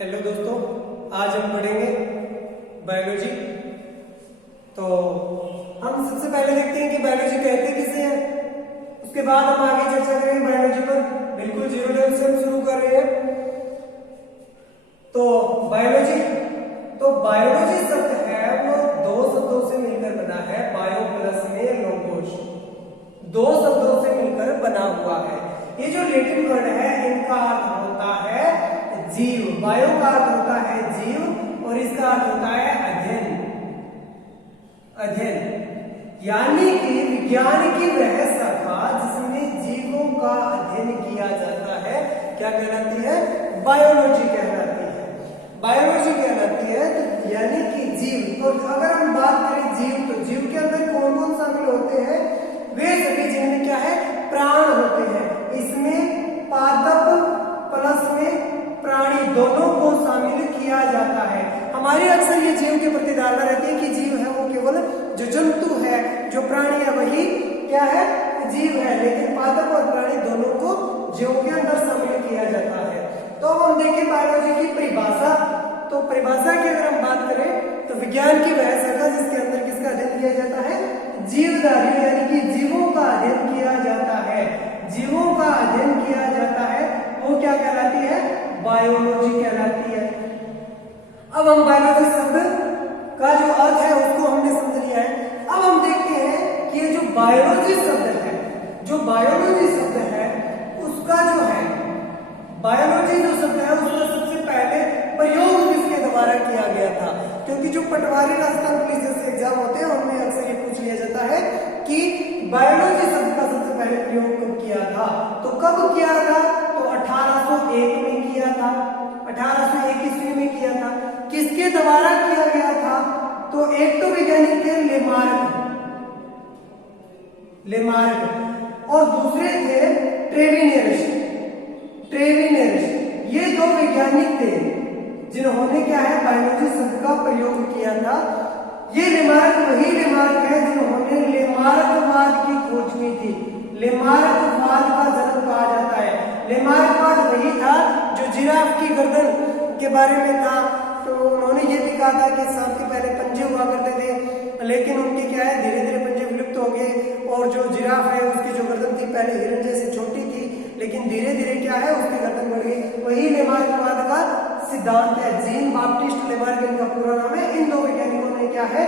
Hello दोस्तों, आज हम पढ़ेंगे बायोलॉजी। तो हम सबसे पहले देखते हैं कि बायोलॉजी कहते किसे हैं, उसके बाद हम आगे चर्चा करेंगे बायोलॉजी पर। बिल्कुल जीरो लेवल से हम शुरू कर रहे हैं। तो बायोलॉजी शब्द है वो दो शब्दों से मिलकर बना है। बायो प्लस में लोगोस, दो शब्दों से मिलकर बना हुआ है। ये जो लैटिन वर्ड है इनका अर्थ होता है जीव। बायो का अर्थ होता है जीव और इसका अर्थ होता है अध्ययन, यानी कि विज्ञान की वह शाखा जिसमें जीवों का अध्ययन किया जाता है क्या कहलाती है? बायोलॉजी कहलाती है। बायोलॉजी कहलाती है तो यानी कि जीव। तो अगर हम बात करें जीव, तो जीव के अंदर कौन कौन शामिल होते हैं? वे सभी जिनमें क्या है? प्राण होते हैं। इसमें पादप प्लस में प्राणी दोनों को शामिल किया जाता है। हमारी अक्सर ये जीव के प्रति धारणा रहती है कि जीव है वो केवल जो जंतु है, जो प्राणी है वही क्या है? जीव है। लेकिन पादप और प्राणी दोनों को जीव के अंदर शामिल किया जाता है। तो अब हम देखें बायोलॉजी की परिभाषा। तो परिभाषा की अगर हम बात करें तो विज्ञान की वह शाखा जिसके अंदर किसका अध्ययन किया जाता है? जीवधारी, यानी कि जीवों का अध्ययन किया जाता है। जीवों का अध्ययन किया जाता है वो क्या कहलाती है? बायोलॉजी कहलाती है। अब हम बायोलॉजी शब्द का जो अर्थ है उसको हमने समझ लिया है। अब हम देखते हैं कि ये जो बायोलॉजी शब्द है, जो बायोलॉजी शब्द है उसका जो है, बायोलॉजी जो शब्द है उसका सबसे पहले प्रयोग किसके द्वारा किया गया था? क्योंकि जो पटवारी राजस्थान पुलिस जैसे एग्जाम होते हैं उनमें अक्सर ये पूछ लिया जाता है कि बायोलॉजी शब्द का सबसे पहले प्रयोग कब किया था। तो कब किया था? तो 1801 में किया था, 1801 ईस्वी में किया था। किसके द्वारा किया गया था? तो एक तो वैज्ञानिक थे लेमार्क और दूसरे थे ट्रेविनियस। ये दो वैज्ञानिक थे जिन्होंने क्या है? बायोलॉजी शब्द का प्रयोग किया था। ये लेमार्क वही लेमार्क है जिन्होंने लेमार्कवाद की खोज की थी। लेमार्कवाद का जन्म कहा जाता है। लेमार्कवाद वही था जो जिराफ की गर्दन के बारे में था। तो उन्होंने ये भी कहा था कि सांप के पहले पंजे हुआ करते थे, लेकिन उनके क्या है धीरे धीरे पंजे विलुप्त हो गए। और जो जिराफ है उसकी जो गर्दन थी पहले हिरण जैसे छोटी थी, लेकिन धीरे धीरे क्या है उसकी गर्दन बढ़ गई। वही लेमार्कवाद का सिद्धांत है। जीन बाप्टिस्ट लेमार्क इनका पूरा नाम है। इन दो वैज्ञानिकों ने क्या है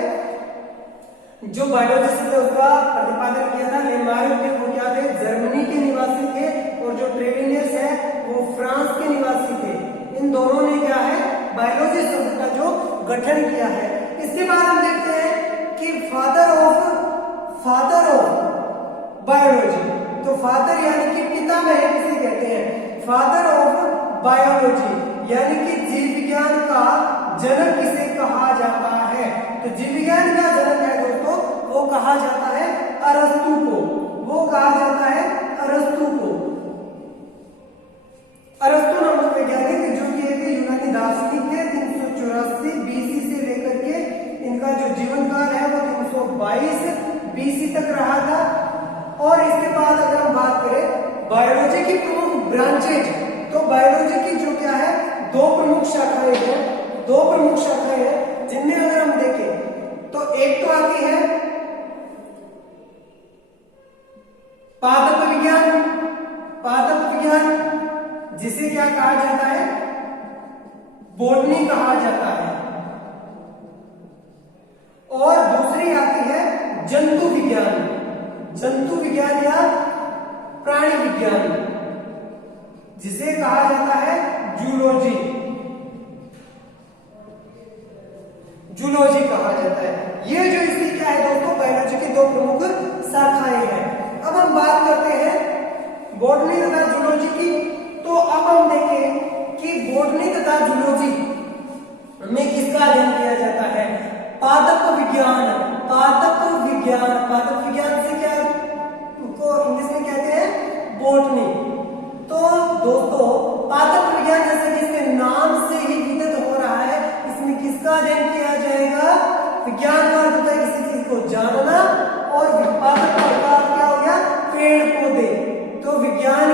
जो बायोलॉजी शब्द उसका प्रतिपादन किया था। लेमार्क थे वो क्या थे? जर्मनी के निवासी थे और जो ट्रेविनियस है वो फ्रांस के निवासी थे। इन दोनों ने क्या है बायोलॉजी शब्द का जो गठन किया है। इसके बाद हम देखते हैं कि फादर ऑफ बायोलॉजी। तो फादर यानी कि पितामह किसे कहते हैं? फादर ऑफ बायोलॉजी, यानी कि जीव विज्ञान का जनक किसे कहा जाता है? तो जीव विज्ञान का जनक है दोस्तों वो कहा जाता है अरस्तु को। वो कहा जाता है अरस्तु को। अरस्तु नामक वैज्ञानिक जो कि एक यूनानी दार्शनिक थे। 384 बीसी से लेकर के इनका जो जीवन काल है वो 322 बीसी तक रहा था। और इसके बाद अगर हम बात करें बायोलॉजी की प्रमुख ब्रांचेज, तो बायोलॉजी की जो क्या है दो प्रमुख शाखाएं हैं जिनमें अगर हम देखें तो एक तो आती है पादप विज्ञान जिसे क्या कहा जाता है? बॉटनी कहा जाता है। और दूसरी आती है जंतु विज्ञान या प्राणी विज्ञान जिसे कहा जाता है जूलॉजी कहा जाता है। ये जो इसकी क्या है दोस्तों बायोलॉजी की दो प्रमुख शाखाएं हैं। अब हम बात करते हैं बॉटनी तथा जूलॉजी की। तो अब हम देखें कि बॉटनी तथा जूलॉजी में किसका अध्ययन किया जाता है? पादप विज्ञान से क्या को इंग्लिश में कहते हैं? बॉटनी। तो दोस्तों पादप विज्ञान जैसे कि इसके नाम से ही विदित हो रहा है, इसमें किसका अध्ययन किया जाएगा? विज्ञान का अर्थ होता है किसी चीज को जानना और पादप का क्या हो गया? पेड़ पौधे। तो विज्ञान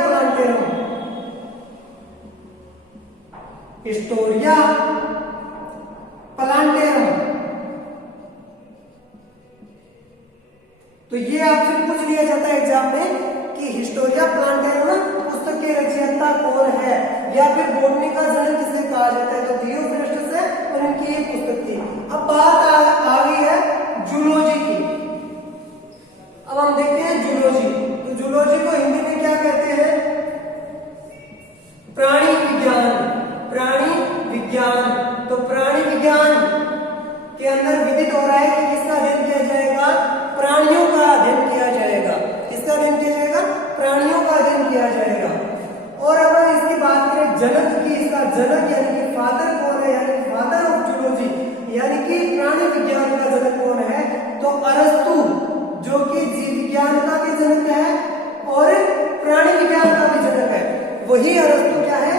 प्लांटेरम, हिस्टोरिया प्लांटेरम। तो ये आपसे पूछ लिया जाता है एग्जाम में कि हिस्टोरिया प्लांटेरम पुस्तक के रचयिता कौन है, या फिर बोटनी का जनक किसे कहा जाता है। तो थियोफ्रस्टस है और इनकी एक पुस्तक थी। अब बात आ गई है जूलॉजी की। अब हम देखते हैं जूलॉजी। तो जूलॉजी को हिंदी में क्या कहते हैं? प्राणी विज्ञान। प्राणी विज्ञान। तो प्राणी विज्ञान के अंदर विदित हो रहा है कि किसका अध्ययन किया जाएगा? प्राणियों का अध्ययन किया जाएगा। किसका अध्ययन किया जाएगा? प्राणियों का अध्ययन किया जाएगा। और अब इसकी बात करें जनक की, इसका जनक यानी कि फादर कौन है, यानी फादर ऑफ जूलॉजी, यानी कि प्राणी विज्ञान का जनक कौन है? तो अरस्तु, जो कि जीव विज्ञान का भी जनक है और प्राणी विज्ञान का भी जनक है। वही अरस्तु क्या है?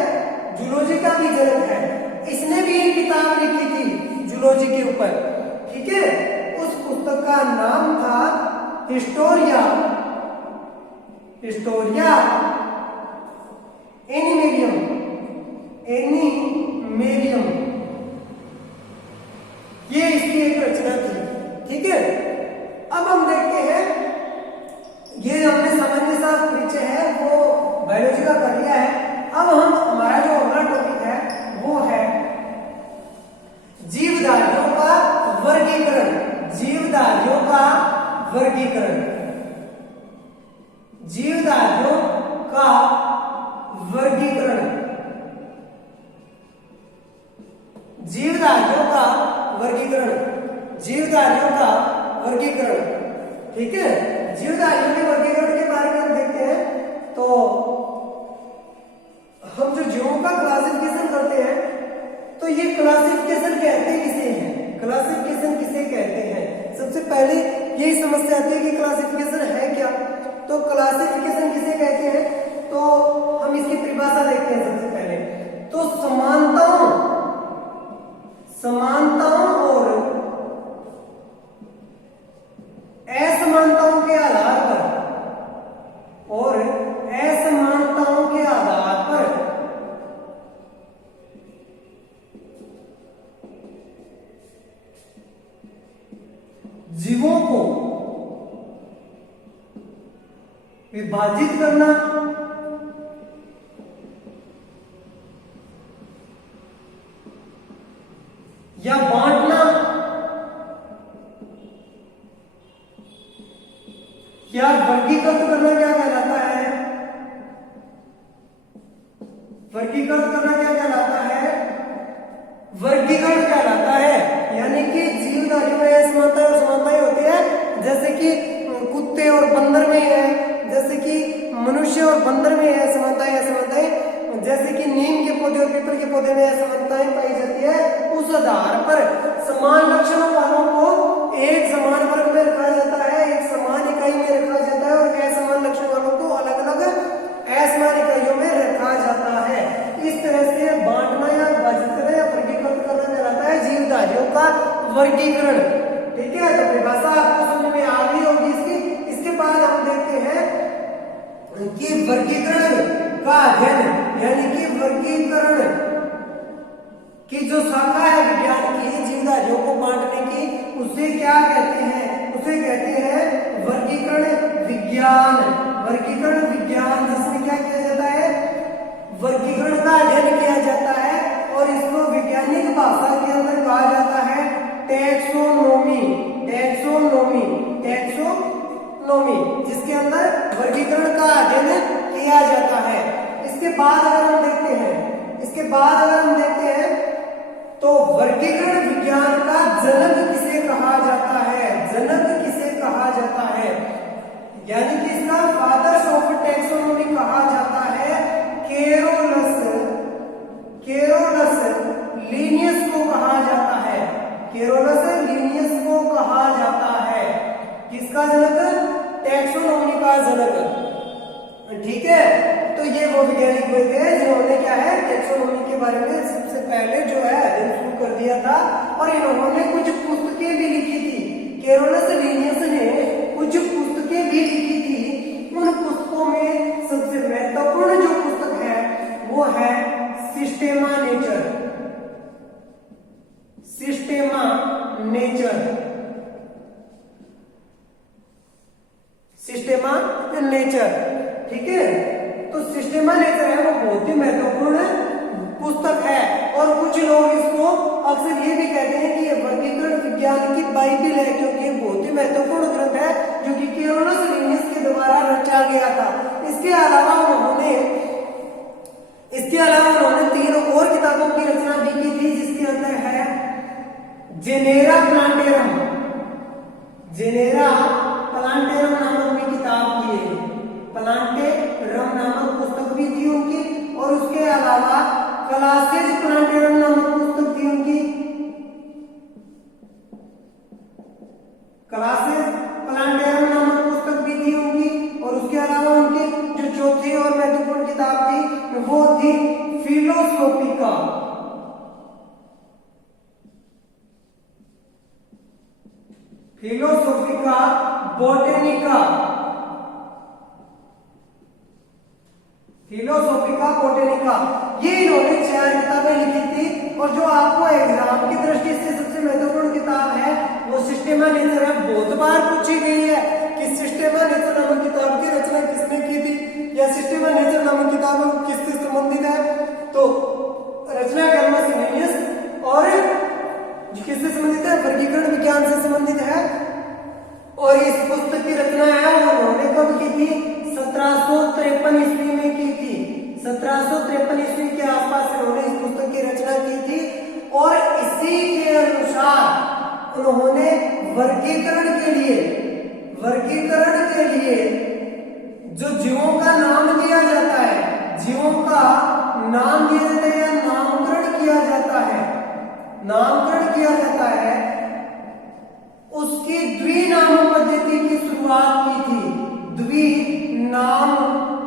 जूलॉजी का भी जनक है। इसने भी एक किताब लिखी थी जूलॉजी के ऊपर, ठीक है। उस पुस्तक का नाम था हिस्टोरिया, हिस्टोरिया एनिमेरियम, एनिमेरियम। ये इसकी एक रचना थी, ठीक है। अब हम देखते हैं, ये हमने सामान्य सा परिचय है वो बायोलॉजी का कर लिया है। अब हम हमारा जो अगला टॉपिक है वो है जीवधारियों का वर्गीकरण। जीवधारियों का वर्गीकरण, जीवधारियों का वर्गीकरण, जीवधारियों का वर्गीकरण, जीवधारियों का वर्गीकरण, ठीक है। जीवधारियों के वर्गीकरण के बारे में हम देखते हैं। तो हम जो जीवों का क्लासिफिकेशन करते हैं, तो ये क्लासिफिकेशन कहते किसे हैं? क्लासिफिकेशन किसे कहते हैं? सबसे पहले यही समस्या आती है कि क्लासिफिकेशन है क्या। तो क्लासिफिकेशन किसे कहते हैं? तो हम इसकी परिभाषा देखते हैं सबसे पहले। तो समानताओं, समानताओं और असमानताओं के आधार पर, और असमानताओं के आधार पर जीवों को विभाजित करना या बांटना या वर्गीकृत करना क्या कहलाता है? वर्गीकृत करना क्या कहलाता है? वर्गीकरण कहलाता है। यानी कि जीवधारियों में असमानताएं और समानताएं होती है, जैसे कि कुत्ते और बंदर में है, जैसे कि मनुष्य और बंदर में है समानताएं, असमानताएं, जैसे कि नीम के पौधे और पीपल के पौधे में असमानताएं पाई जाती है। उस आधार पर समान लक्षणों वालों को एक समान वर्ग में रखा जाता है, एक समान इकाई में रखा जाता है, और असमान लक्षण वालों को अलग अलग असमान इकाइयों में रखा जाता है। इस तरह से बांटना या विभाजित करना या वर्गीकृत करना कहलाता है जीवधारियों का वर्गीकरण, ठीक है। तो परिभाषा आपको समझ में आ गई होगी इसकी। इसके बाद हम देखते हैं कि वर्गीकरण का अध्ययन, यानी कि वर्गीकरण की जो शाखा है विज्ञान की जीवधारियों को बांटने की, उसे क्या कहते हैं? उसे कहते हैं वर्गीकरण विज्ञान। वर्गीकरण विज्ञान, जिसमें क्या किया जाता है? वर्गीकरण का अध्ययन किया जाता है, और इसको वैज्ञानिक भाषा के अंदर कहा जाता है टैक्सोनॉमी। टैक्सोनॉमी, टैक्सोनॉमी, जिसके अंदर वर्गीकरण का अध्ययन किया जाता है। इसके बाद अगर हम देखते हैं, इसके बाद अगर हम देखते हैं तो वर्गीकरण विज्ञान का जनक किसे कहा जाता है? जनक किसे कहा जाता है? यानी कि इसका फादर्स ऑफ टैक्सोनॉमी कहा जाता है केरोलस, केरोलस लीनियस को कहा जाता है। केरोलस लीनियस को कहा जाता है। किसका जनक? टैक्सोनॉमी का जनक, ठीक है। तो ये वो वैज्ञानिक हुए थे जिन्होंने क्या है टैक्सोनॉमी के बारे में सबसे पहले जो है अध्ययन शुरू कर दिया था, और इन्होंने कुछ पुस्तकें भी लिखी थी। केरोलस लीनियस ने कुछ पुस्तकें भी लिखी थी। उन पुस्तकों में सबसे महत्वपूर्ण वो है सिस्टेमा नेचर। सिस्टेमा नेचर, सिस्टेमा नेचर, ठीक है। तो सिस्टेमा नेचर है वो बहुत ही महत्वपूर्ण पुस्तक है और कुछ लोग इसको अक्सर ये भी कहते हैं कि ये वर्गीकरण विज्ञान की बाइबिल है, क्योंकि ये बहुत ही महत्वपूर्ण ग्रंथ है जो कि कैरोलस लिनियस के द्वारा रचा गया था। इसके अलावा उन्होंने 3 और किताबों की रचना भी की थी, जिसके अंदर है जेनेरा प्लांटेरम। जेनेरा प्लांटेरम नामक भी किताब की है, प्लांटेरम नामक पुस्तक भी थी उनकी, और उसके अलावा क्लासेज प्लांटेरम नामक पुस्तक थी उनकी, क्लासेज प्लांटेरम नामक पुस्तक भी थी उनकी, और उसके अलावा उनकी जो चौथी और महत्वपूर्ण किताब थी वो थी फिलोसोफिका। फिलोसोफिका बोटेनिका, फिलोसोफिका बोटेनिका, ये इन्होंने 4 किताबें लिखी थी। और जो आपको एग्जाम की दृष्टि से सबसे महत्वपूर्ण किताब है वो सिस्टेमा नेचर है। बहुत बार पूछी गई है कि सिस्टेमा नेचर नामक किताब की रचना किसने की थी, या सिस्टेमा नेचर नामक किताब किससे संबंधित है। तो रचना कैरोलस लिनियस और किससे संबंधित है, वर्गीकरण विज्ञान से संबंधित है। और इस पुस्तक की रचना है वो उन्होंने कब की थी, 1753 ईस्वी में की थी। 1753 ईस्वी के आसपास उन्होंने इस पुस्तक की रचना की थी, और इसी के अनुसार उन्होंने वर्गीकरण के लिए जो जीवों का नाम दिया जाता है, जीवों का नाम दिया जाता है या नामकरण किया जाता है, उसकी द्विनाम पद्धति की शुरुआत की थी। द्विनाम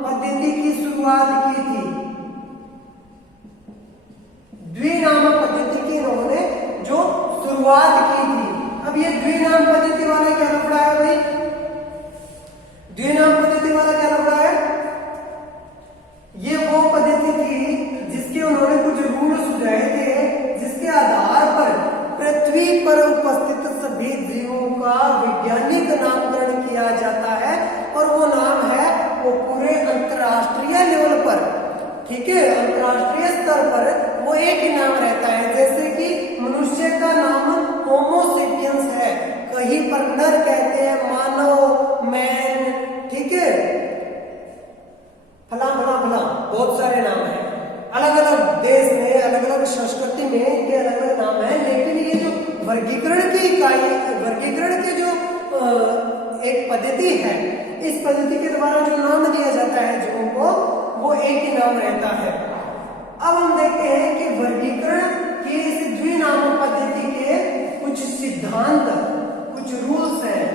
पद्धति की शुरुआत की थी। द्विनाम पद्धति की इन्होंने जो शुरुआत की थी। अब ये द्विनाम पद्धति वाला क्या लफड़ा है भाई, द्विनाम पद्धति वाला क्या लफड़ा है, ये वो पद्धति थी जिसके उन्होंने कुछ रूल सुझाए थे, जिसके आधार पर पृथ्वी पर उपस्थित सभी जीवों का वैज्ञानिक नामकरण किया जाता है, और वो नाम है वो पूरे अंतरराष्ट्रीय लेवल पर, ठीक है, अंतरराष्ट्रीय स्तर पर वो एक ही नाम रहता है। जैसे कि मनुष्य का नाम होमोसेपियंस है, कहीं पर नर कहते हैं, मानव, मैन, ठीक है, फला फला फला, बहुत सारे नाम हैं। अलग अलग देश में, अलग अलग संस्कृति में इनके अलग अलग नाम है, लेकिन ये जो वर्गीकरण की इकाई, वर्गीकरण की जो एक पद्धति है, इस पद्धति के द्वारा जो नाम दिया जाता है जीवों को, वो एक ही नाम रहता है। अब हम देखते हैं कि वर्गीकरण की इस द्विनाम पद्धति के कुछ सिद्धांत, कुछ रूल्स हैं।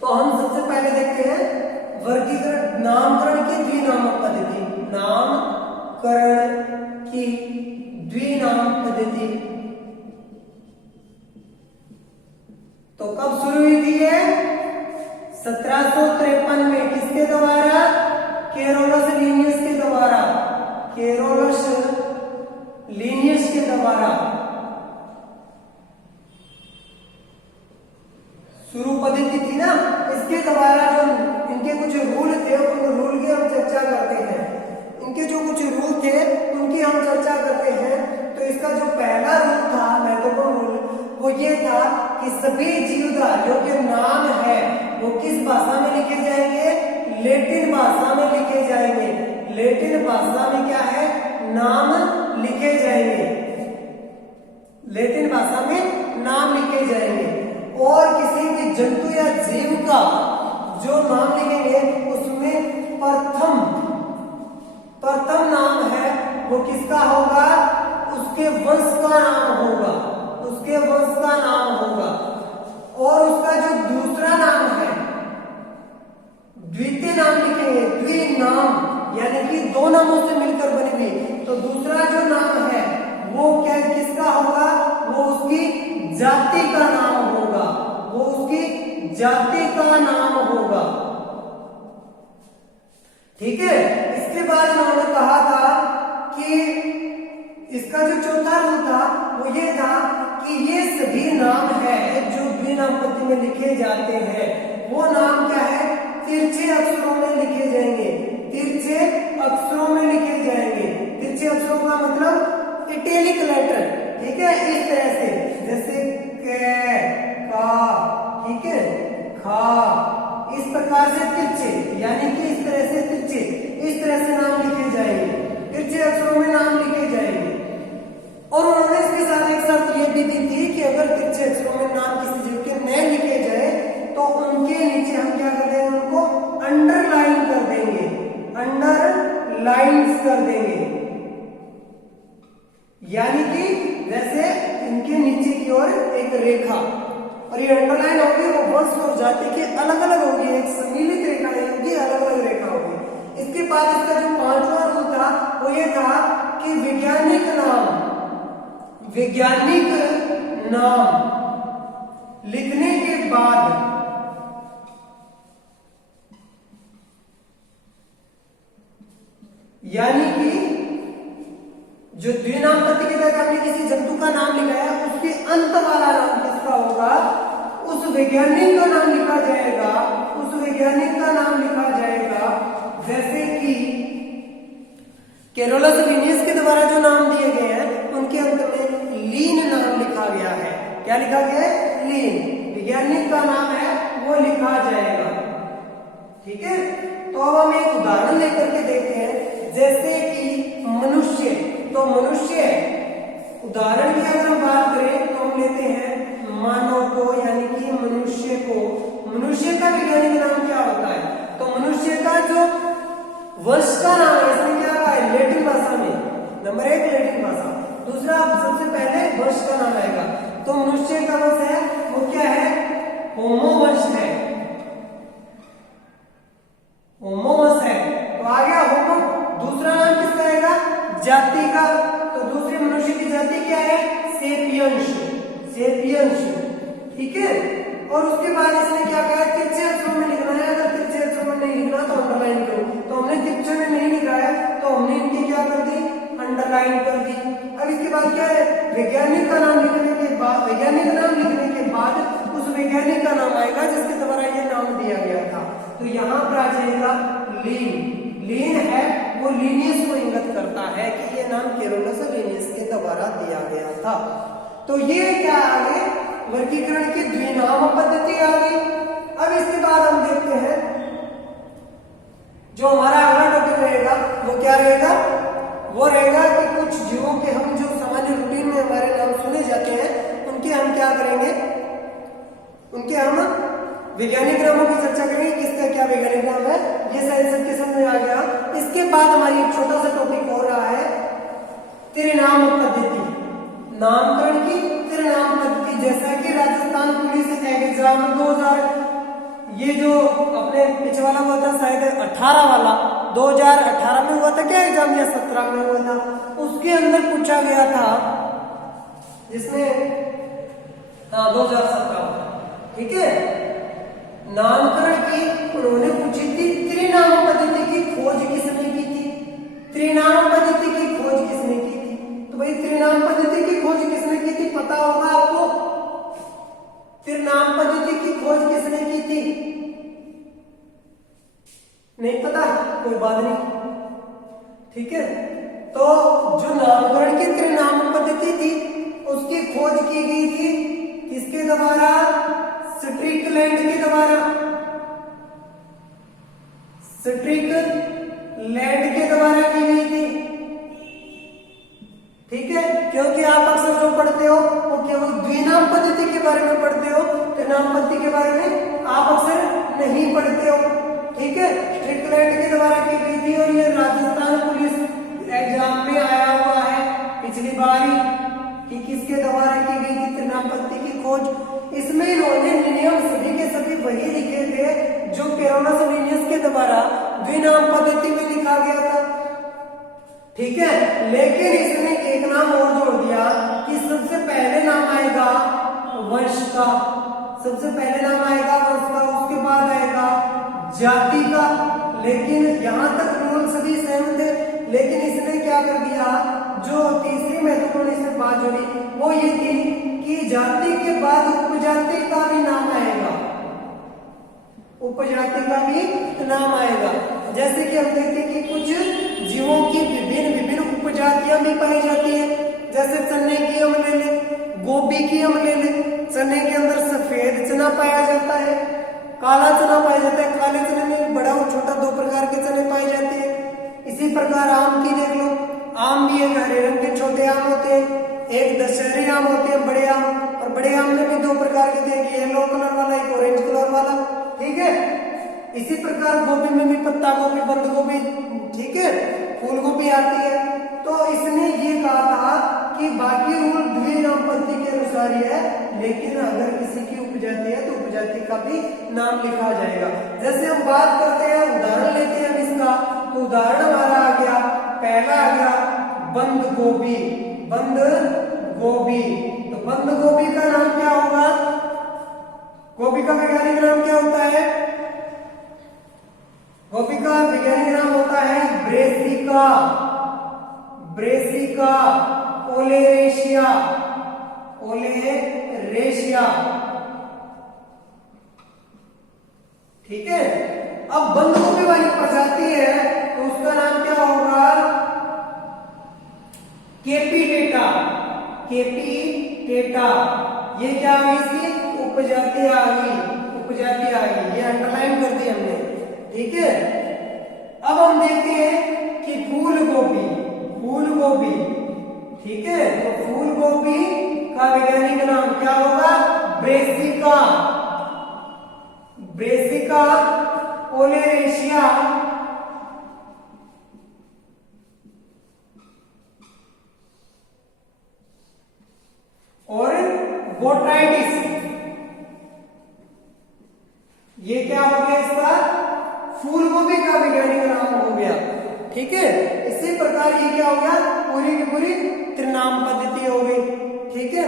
तो हम सबसे पहले देखते हैं वर्गीकरण, नामकरण की द्विनाम पद्धति, नामकरण की द्विनाम पद्धति तो कब शुरू हुई थी है, 1753 में, किसके द्वारा, कैरोलस लिनियस के द्वारा, कैरोलस लिनियस के द्वारा शुरू पद्धति थी ना। इसके द्वारा जो इनके कुछ रूल थे, उन रूल की हम चर्चा करते हैं। इनके जो कुछ रूल थे उनकी हम चर्चा करते हैं। तो इसका जो पहला रूल था, महत्वपूर्ण रूल, वो ये था कि सभी जीवधारियों के नाम है वो किस भाषा में लिखे जाएंगे, लैटिन भाषा में लिखे जाएंगे। लैटिन भाषा में क्या है, नाम लिखे जाएंगे, लैटिन भाषा में नाम लिखे जाएंगे। और किसी भी जंतु या जीव का जो नाम लिखेंगे उसमें प्रथम नाम है वो किसका होगा, उसके वंश का नाम होगा, उसके वंश का नाम होगा। और उसका जो दूसरा नाम है, द्वितीय नाम लिखेंगे, द्विनाम, यानी कि दो नामों से मिलकर बनी हुई। तो दूसरा जो नाम है वो क्या, किसका होगा, वो उसकी जाति का नाम होगा, वो उसकी जाति का नाम होगा, ठीक है। इसके बाद उन्होंने कहा था इसका जो चौथा रूल था वो ये था कि ये सभी नाम है जो द्विनाम पद्धति में लिखे जाते हैं वो नाम क्या है, तिरछे अक्षरों में लिखे जाएंगे, तिरछे अक्षरों में लिखे जाएंगे। तिरछे अक्षरों का मतलब इटैलिक लेटर, ठीक है, इस तरह से जैसे क, का, ठीक है, खा, इस प्रकार से तिरछे, यानी कि इस तरह से तिरछे, इस तरह से नाम लिखे जाएंगे, तिरछे अक्षरों में नाम लिखे जाएंगे। और उन्होंने इसके साथ एक शर्त ये भी दी थी कि अगर तिरछे अक्षरों में नाम किसी जीव के न लिखे जाए तो उनके नीचे हम क्या कर देंगे, उनको अंडरलाइन कर देंगे, अंडरलाइंस कर देंगे, यानी कि जैसे इनके नीचे की ओर एक रेखा, और ये अंडरलाइन होगी वो वंश और जाति के अलग अलग होगी, एक सम्मिलित रेखा नहीं होगी, अलग अलग रेखा होगी। इसके बाद इसका जो पांचवा रूल था वो ये था कि वैज्ञानिक नाम लिखने के बाद यानी कि जो द्विनाम पद्धति के तहत आपने किसी जंतु का नाम लिखा है उसके अंत वाला नाम किसका होगा, उस वैज्ञानिक का नाम लिखा जाएगा, उस वैज्ञानिक का नाम लिखा जाएगा। जैसे कि कैरोलस लिनियस के द्वारा जो नाम दिए गए हैं उनके अंत में लीन नाम लिखा गया है। क्या लिखा गया है, लीन, वैज्ञानिक का नाम है वो लिखा जाएगा, ठीक है। तो अब हम एक उदाहरण लेकर के देखते हैं, जैसे कि मनुष्य, तो मनुष्य उदाहरण की अगर हम बात करें तो हम लेते हैं मानव को, यानी कि मनुष्य को। मनुष्य का वैज्ञानिक नाम क्या होता है, तो मनुष्य का जो वंश का नाम है इसमें क्या है, लैटिन भाषा में, नंबर 1 लैटिन भाषा, दूसरा सबसे पहले वंश का नाम आएगा, तो मनुष्य का वंश है वो क्या है, होमो वंश है, होमो वंश है। तो आ गया होमो, दूसरा नाम किसका आएगा, जाति का, तो दूसरे मनुष्य की जाति क्या है, सेपियंस, सेपियंस, ठीक है। और उसके बाद इसने क्या कहा, तिरछे अक्षरों में लिखना है, अगर तिरछे अक्षरों में नहीं लिखना तो अंडरलाइन करो, तो हमने तिरछे में नहीं लिखा है तो हमने इनकी क्या कर दी, अंडरलाइन कर दी। अब इसके बाद क्या है, वैज्ञानिक का नाम लिखने के बाद, वैज्ञानिक नाम लिखने के बाद उस वैज्ञानिक का नाम आएगा जिसके द्वारा ये नाम दिया गया था। तो यहाँ पर आ जाएगा लीन, लीन है वो लीनियस को इंगित करता है कि ये नाम कैरोलस लीनियस के द्वारा दिया गया था। तो ये क्या आ गए, वर्गीकरण की द्विनाम पद्धति आ गई। अब इसके बाद हम देखते हैं जो हमारा अगला टॉपिक रहेगा वो क्या रहेगा, वो रहेगा कि कुछ जीवों के हम जो सामान्य रूटीन में हमारे नाम सुने जाते हैं उनके हम क्या करेंगे, उनके हम वैज्ञानिक नामों की चर्चा करेंगे, किसका क्या वैज्ञानिक नाम है, ये सारे सबके समझ में आ गया। इसके बाद हमारी एक छोटा सा टॉपिक हो रहा है त्रिनाम पद्धति, नामकरण की त्रिनाम पद्धति। जैसा कि राजस्थान पुलिस एग्जाम 2000 ये जो अपने पीछे वाला हुआ था शायद 18 वाला, 2018 में हुआ था क्या एग्जाम, या 17 में हुआ था, उसके अंदर पूछा गया था, जिसमें 2017, ठीक है, नामकरण की उन्होंने पूछी थी, त्रिनाम पद्धति की खोज किसने की थी, त्रिनाम पद्धति की खोज किसने की थी। तो भाई त्रिनाम पद्धति की खोज किसने की थी, पता होगा आपको, त्रिनाम पद्धति की खोज किसने की थी, नहीं पता, कोई बात नहीं, ठीक है। तो जो नामकरण की त्रिनाम पद्धति थी उसकी खोज की गई थी किसके द्वारा, स्ट्रिकलैंड के द्वारा, स्ट्रिकलैंड के द्वारा की गई थी, ठीक है। क्योंकि आप अक्सर जो पढ़ते हो वो केवल द्विनाम पद्धति के बारे में पढ़ते हो, त्रिनाम पद्धति के बारे में आप अक्सर नहीं पढ़ते हो, ठीक है। स्ट्रिकलैंड के द्वारा की गई थी और ये राजस्थान पुलिस एग्जाम में आया हुआ है पिछली बार ही कि किसके द्वारा की गई थी त्रिनाम पद्धति की खोज। इसमें इन्होंने नियम सभी के सभी वही लिखे थे जो कैरोलस लीनियस के द्वारा द्विनाम पद्धति में लिखा गया था, ठीक है। लेकिन इसमें एक नाम और जोड़ दिया कि सबसे पहले नाम आएगा वंश का, सबसे पहले नाम आएगा वंश का, उसके बाद आएगा जाति का। लेकिन यहां तक रूल सभी सहमत है, लेकिन इसने क्या कर दिया, जो तीसरी महत्वपूर्ण इसमें बात हो रही वो ये थी कि जाति के बाद उपजाति का भी नाम आएगा, उपजाति का भी नाम आएगा। जैसे कि हम देखते हैं कि कुछ जीवों की विभिन्न विभिन्न उपजातियां भी पाई जाती है। जैसे चने की हम ले लें, गोभी की हम ले लें। चने के अंदर सफेद चना पाया जाता है, काला चना पाया जाता है। काले चने में बड़ा और छोटा दो प्रकार के चने पाए जाते हैं। इसी प्रकार आम की देख लो, आम भी एक हरे रंग के छोटे आम होते हैं, एक दशहरी आम होते हैं बड़े आम, और बड़े आम में भी दो प्रकार के थे, एक येलो कलर वाला, एक ऑरेंज कलर वाला। ठीक है, इसी प्रकार गोभी में भी पत्ता गोभी, बंद गोभी, ठीक है, फूल गोभी आती है। तो इसने ये कहा था कि बाकी रूल द्विनाम पद्धति के अनुसार ही है, लेकिन अगर किसी की उपजाति है तो उपजाति का भी नाम लिखा जाएगा। जैसे हम बात करते हैं, उदाहरण लेते हैं इसका, तो उदाहरण हमारा आ गया, पहला आ गया बंद गोभी, बंद गोभी। तो बंद गोभी का नाम क्या होगा, गोभी का वैज्ञानिक नाम क्या होता है, गोभी का वैज्ञानिक नाम होता है ब्रेसिका, ब्रेसिका ओलेरेशिया, ओलेरेशिया। ठीक है, अब बंद गोभी वाली प्रजाति है तो उसका नाम क्या होगा, केपीटेटा, केपीटेटा। ये क्या आ गई, इसकी उपजाति आ गई, उपजाति आ गई, ये अंडरलाइन कर दी हमने। ठीक है, अब हम देखते हैं कि फूल गोभी, फूल गोभी, ठीक है, तो फूल गोभी का वैज्ञानिक नाम क्या होगा, ब्रेसिका, ब्रेसिका ओलेरेशिया। और बोट्राइटिस, ये क्या हो गया, इसका फूल गोभी का वैज्ञानिक नाम हो गया। ठीक है, इसी प्रकार ये क्या हो गया, पूरी की पूरी त्रिनाम पद्धति हो गई। ठीक है,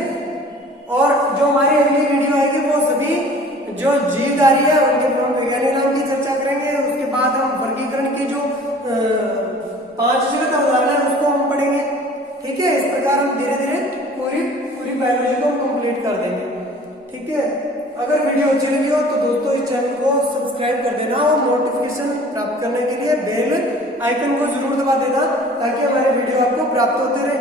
और जो हमारी अगली वीडियो आएगी वो सभी जो जीवधारी है उनके वैज्ञानिक नाम की चर्चा करेंगे। उसके बाद हम वर्गीकरण की जो 5 जीवित उदाहरण है उसको हम पढ़ेंगे। ठीक है, इस प्रकार हम धीरे धीरे पूरी बायोलॉजी को कंप्लीट कर देंगे। ठीक है, अगर वीडियो अच्छी लगी हो तो दोस्तों इस चैनल को सब्सक्राइब कर देना और नोटिफिकेशन प्राप्त करने के लिए बेल आइकन को जरूर दबा देना ताकि हमारे वीडियो आपको प्राप्त होते रहे।